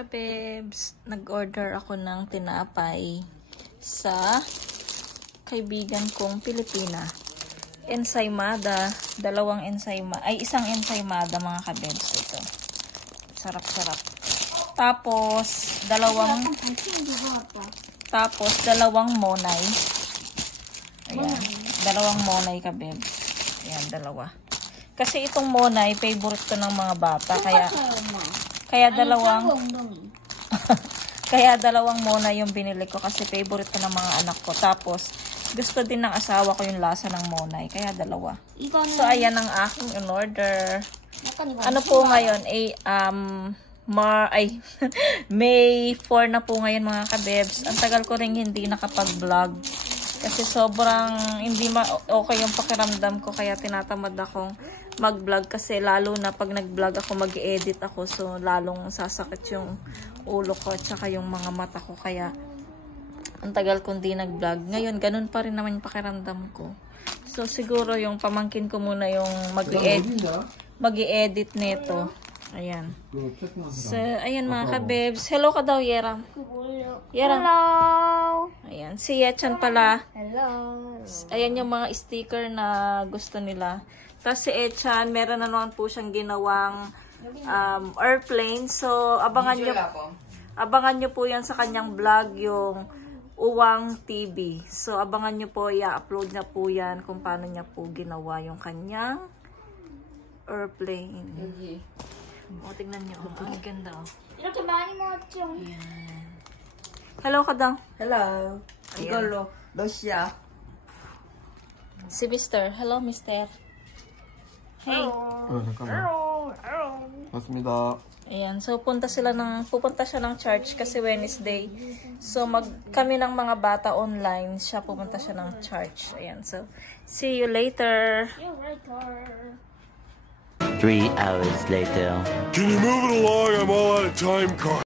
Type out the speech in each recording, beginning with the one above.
Kabebs, nag-order ako ng tinapay sa kaibigan kong Pilipina. Ensaymada, isang ensaymada mga kabebs ito. Sarap-sarap. Tapos, dalawang monay. Ayan, dalawang monay kabebs. Ayan, dalawa. Kasi itong monay, favorite to ng mga bata. Kaya dalawang monay yung binili ko kasi favorite ko ng mga anak ko. Tapos, gusto din ng asawa ko yung lasa ng monay. Kaya dalawa. So, ayan ang aking in-order. Ano po ngayon? May 4 na po ngayon mga kabebs. Ang tagal ko rin hindi nakapag-vlog. Kasi sobrang hindi okay yung pakiramdam ko. Kaya tinatamad akong mag-vlog. Kasi lalo na pag nag-vlog ako, mag-edit ako. So, lalong sasakit yung ulo ko at saka yung mga mata ko. Kaya, ang tagal ko hindi nag-vlog. Ngayon, ganun pa rin naman yung pakiramdam ko. So, siguro yung pamangkin ko muna yung mag-i-edit nito. Ayan. So, ayan mga kabebs. Hello ka daw, Yera. Yera. Hello. Ayan. Si Yechan pala. Hello. Ayan yung mga sticker na gusto nila. Tapos si Echan, meron na naman po siyang ginawang airplane. So, abangan nyo po yan sa kanyang vlog, yung Uwang TV. So, abangan nyo po, i-upload na po yan kung paano niya po ginawa yung kanyang airplane. O, tingnan nyo. Ang ganda, oh. 이렇게 많이 먹었죠? Hello ka daw. Hello. 이걸로 러시아. Si Mister. Hello, Mister. Hey. 잠깐만. 맞습니다. Ayan. So, pupunta siya ng church kasi Wednesday. So, kami ng mga bata online. Pupunta siya ng church. Ayan. So, see you later. 3 hours later. Can you move it along? I'm all out of time, Carl.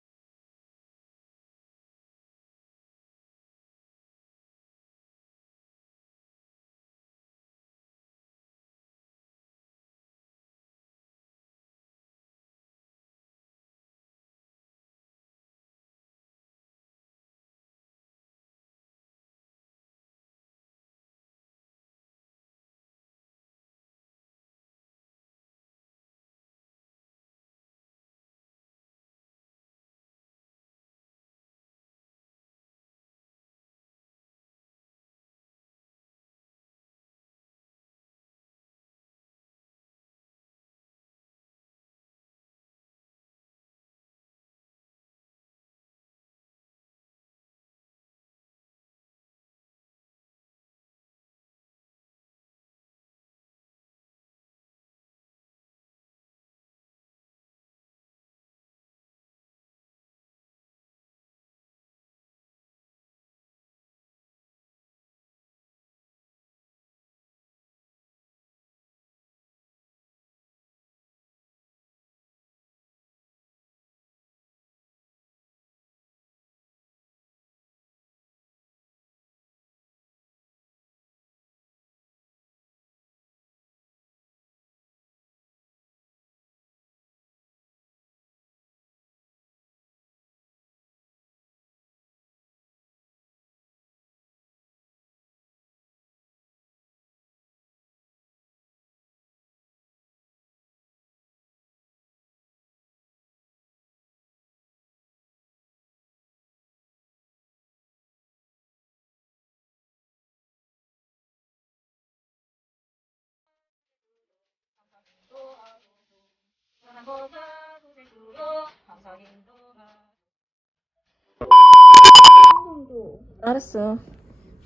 Arso,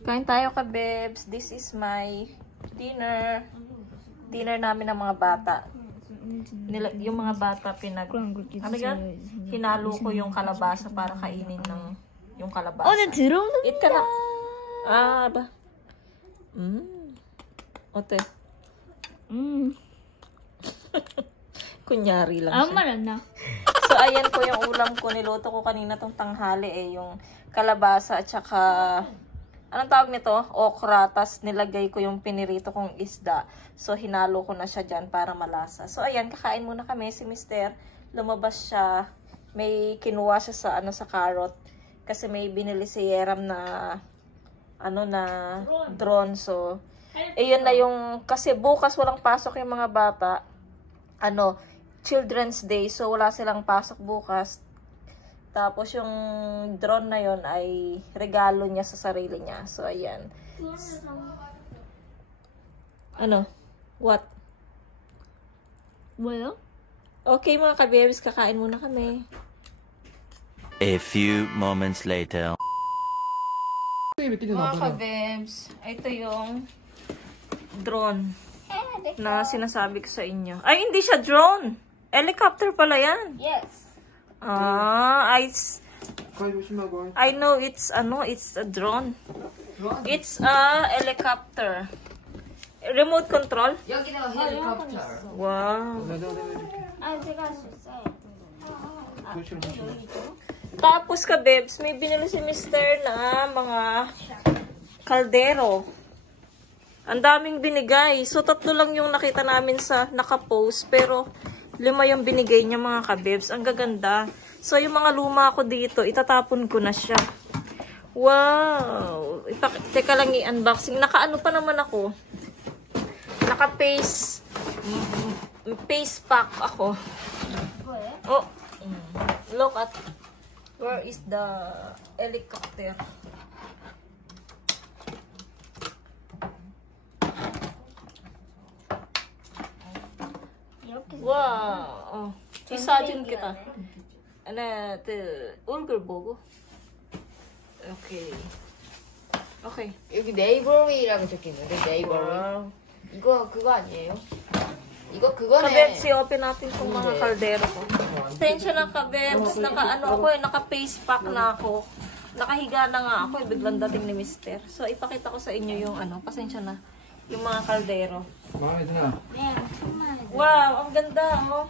kain tayo ka, babes. This is my dinner. Dinner namin ng mga bata. Yung mga bata ano yan? Hinalo ko yung kalabasa para kainin ng yung kalabasa. Eat ka na. Ba? Ote. Kunyari lang siya. So, ayan po yung ulam ko. Niluto ko kanina tong tanghali yung kalabasa at saka anong tawag nito? Okra. Tas nilagay ko yung pinirito kong isda. So, hinalo ko na siya dyan para malasa. So, ayan, kakain muna kami. Si Mister, lumabas siya. May kinuha siya sa, sa carrot. Kasi may binili si Yeram na, drone. So, yun na yung, kasi bukas walang pasok yung mga bata. Children's Day. So, wala silang pasok bukas. Tapos, yung drone na yon ay regalo niya sa sarili niya. So, ayan. What? Well? Okay, mga ka-berries, kakain muna kami. A few moments later. Mga ka-bebs, ito yung drone na sinasabi ko sa inyo. Ay, hindi siya drone. Helicopter pala yan. Yes. I know it's a drone. It's a helicopter. Remote control? 여기다가 헬리콥터. Wow. 제가 썼어요. Tapos ka, babes, may binili si Mister na mga kaldero. Ang daming binigay. So, 3 lang yung nakita namin sa nakapost. Pero, 5 yung binigay niya, mga kabebs. Ang gaganda. So, yung mga luma ko dito, itatapon ko na siya. Wow! Teka lang i-unboxing. Nakaano pa naman ako. Naka-face pack ako. Oh! Look at where is the helicopter. Wow. 이사진 kita. 얼굴 보고. 오케이. 오케이. 여기 네이버웨이라고 적혀있는데 네이버웨이. Wow. 이거 그거 아니에요? 이거 그거네. Kabebs, i-open natin itong mga kaldero ko. Tensya na, kabebs. Naka-face pack na ako. Nakahiga na nga ako. Biglang dating ni Mister. So, ipakita ko sa inyo yung pasensya na. Yung mga kaldero. Wow, ang ganda, oh.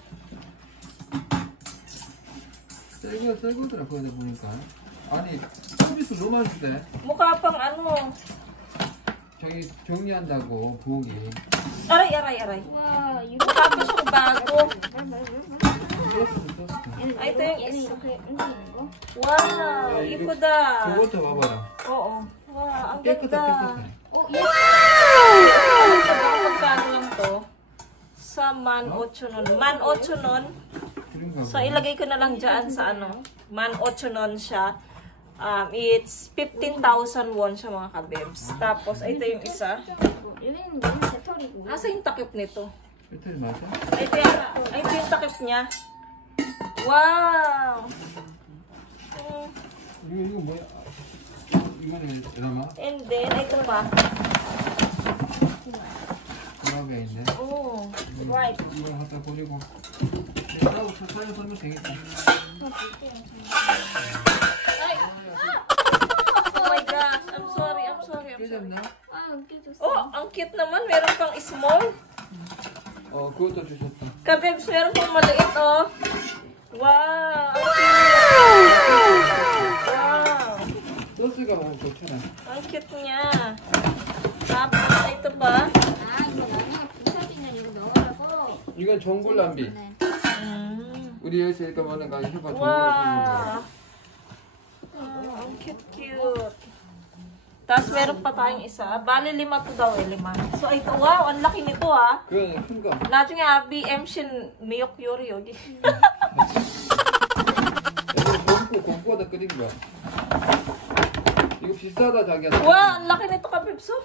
이거 썰거더라 거기다 보니까. 아니 서비스 너무 많은데. Mukha pang 저기 정리한다고 부엌이. Aray. 와, 이거 Mukha pa siyang bago. Ay, ito yung isa. Wow, ikuda. 저것도 봐봐라. Oo. Wow, ang 깨끗해 ganda. 깨끗해. Magkano lang to? Sa 18 nun. 그런가 So, ilagay ko na lang dyan sa 18 nun siya. It's 15,000 won siya, mga kabebs. Tapos, ito yung isa. 여기는 너무 배터리고. Asa yung takip nito? 배터리 맞아? Ito yung takip niya. Wow! 이거 뭐야? 이거는 드라마? And then, ito pa. 드라마에 있네. Oh, right. 이거 갖다 버리고. 싸고 설명 되겠다. Oh my gosh. I'm sorry. 깨졌나? Oh, ang cute naman. Meron pang small. 그것도 주셨다. Kabebs, meron pang maliit, oh. Wow! Ang cute! Wow! 소스가 너무 좋잖아. Ang cute niya. Tapos, ito pa. 이거 나중에 부서지면 이거 넣으라고. 이건 전골남비. 우리 여기서 이렇게 먹는 거 아니야? 해봐. Wow! Ang cute. Tapos, meron pa tayong isa. Bali, 5 to daw 5. So, ito, wow, ang laki nito, 그건 큰 거. 나중에 BM신 미역 요리 여기. 이거 공부하다 끓인 거야. 이거 비싸다 자기야. 와, ang laki nito ka, Bebso.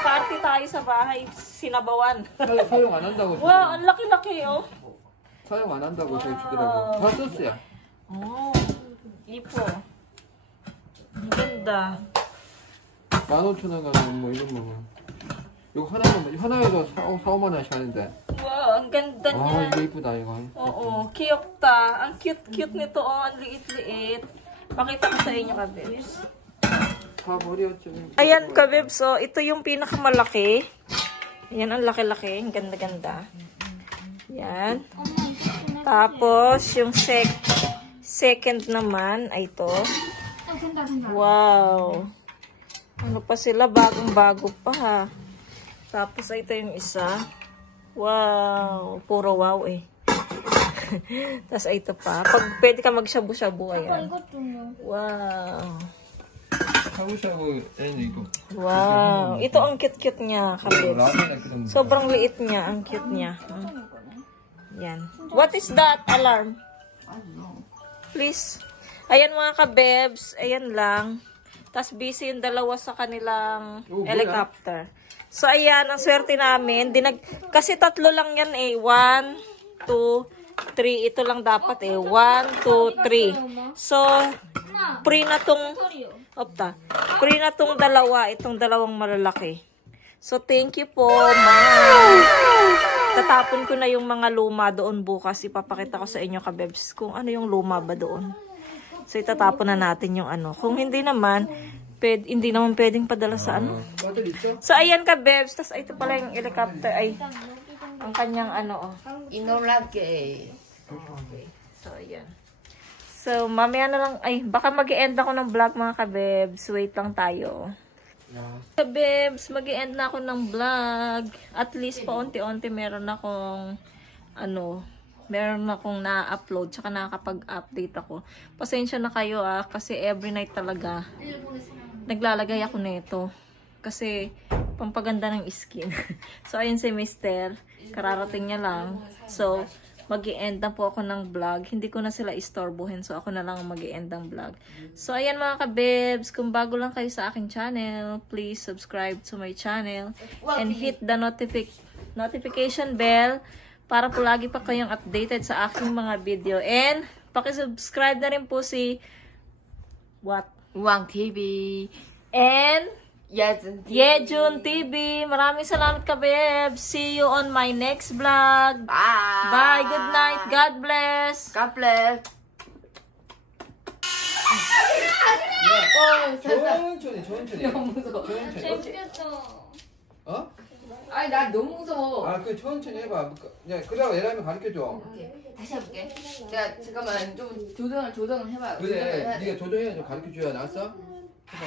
Party tayo tayo sa bahay, sinabawan. 사용 안 한다고 Wow, ang laki-laki oh. 사용 안 한다고 저희 주더라고. 다 썼어요. Oh, ipo. Ang ganda. 15,000원 가는 뭐 이런 거. 이거 하나에도 4, 5만 원씩 하는데. Wow, ang ganda 아 niya. 이거 이쁘다 이거. Oo, kiyokta. Ang cute-cute nito oh, ang liit-liit. Pakita ko sa inyo, kabibs. 다 버렸죠. Ayan, kabibs, so ito yung pinakamalaki. Ayan, ang laki-laki. Ang ganda-ganda. Yan. Tapos, yung second naman ay ito. Wow. Ano pa sila? Bagong-bago pa ha. Tapos, ito yung isa. Wow. Puro wow eh. Tapos, ito pa. Pag pwede ka mag-shabu-shabu, ayan. Wow. 샤브샤브 애는 이거. Wow. Ito ang cute-cute niya, kabibs. 라면이나 그런 거. Sobrang liit niya. Ang cute niya. Yan. What is that alarm? Please. Ayan mga kabebs. Ayan lang. Tapos busy yung dalawa sa kanilang helicopter. So ayan, ang swerte namin. Kasi tatlo lang yan eh. 1, 2, 3. Ito lang dapat eh. 1, 2, 3. So, free na tong free na tong dalawa. Itong dalawang malalaki. So, thank you po, ma'am. Tatapon ko na yung mga luma doon bukas. Ipapakita ko sa inyo, kabebs, kung ano yung luma ba doon. So, itatapon na natin yung ano. Kung hindi naman, hindi naman pwedeng padala sa ano. So, ayan, kabebs. Tapos, ito pala yung helicopter. Ay, ang kanyang ano, oh. 이노라게. So, ayan. So, mamaya na lang. Ay, baka mag-e-end ako ng vlog, mga kabebs. Wait lang tayo. Kabebs, mag-e-end na ako ng vlog. At least paunti-unti meron akong na-upload tsaka nakakapag-update ako. Pasensya na kayo kasi every night talaga naglalagay ako nito. Kasi pampaganda ng skin. So ayun si Mister, kararating niya lang. So mag-i-end na po ako ng vlog. Hindi ko na sila istorbohin. So, ako na lang mag-i-end ng vlog. So, ayan mga kabibs. Kung bago lang kayo sa aking channel, please subscribe to my channel. And hit the notification bell para po lagi pa kayong updated sa aking mga video. And, pakisubscribe na rin po si 우왕 TV. And 예준 TV. Maraming salamat kabibs. See you on my next vlog. Bye. Bye. Good night. God bless. God bless. 천천히. 너무 무서워. 천천히. 어? 아니 나 너무 무서워. 아, 그 천천히 해봐. 야, 그러다가 얘라면 가르쳐줘. 오케이. 다시 해볼게. 제가 잠깐만 좀 조정을 해봐요. 그래, 네가 조정해 좀 가르쳐줘야 나왔어? 해봐.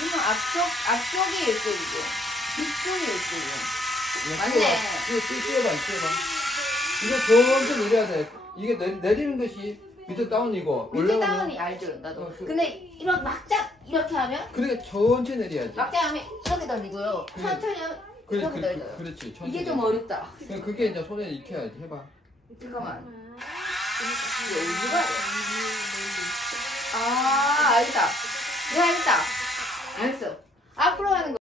이거 앞쪽이 일쪽이고 뒤쪽이 일쪽이고. 맞네. 이거 천천히 내려야 돼. 이게 내리는 것이 밑에 다운이고 밑에 올라가면 다운이 알죠 나도. 근데 이런 막장 이렇게 하면 그러니까 천천히 내려야지. 막장 하면 이렇게 던지고요. 그래. 천천히 하면 이렇게 던져요. 그렇지. 천천히. 이게 좀 어렵다. 그게 이제 손에 익혀야지. 해봐. 잠깐만. 이거 어디가 돼? 아 알겠다. 내가 알겠다. 알겠어. 앞으로 하는 거.